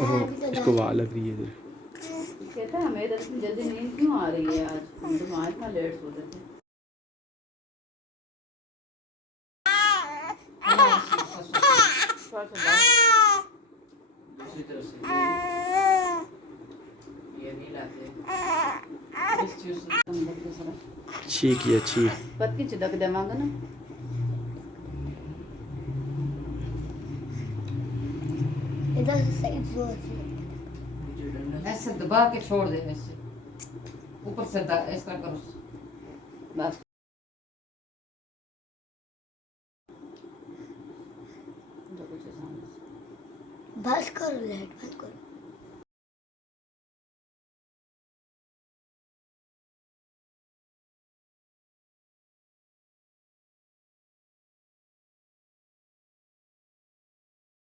ओहो, इसको वाह लग रही है इधर। कहता है हमें इधर इतनी जल्दी नींद क्यों आ रही है आज, हम तो वहाँ इतना लेट सोते थे। दूसरी तरफ से ये नहीं लाते इस चीज से अंदर के सारा छी किया छी। पत्ती चिदक दे मांगा ना। इधर से सही जोर से ऐसे दबा के छोड़ दे, ऐसे ऊपर से ऐसा करो बस। बस करो, लाइट बंद करो।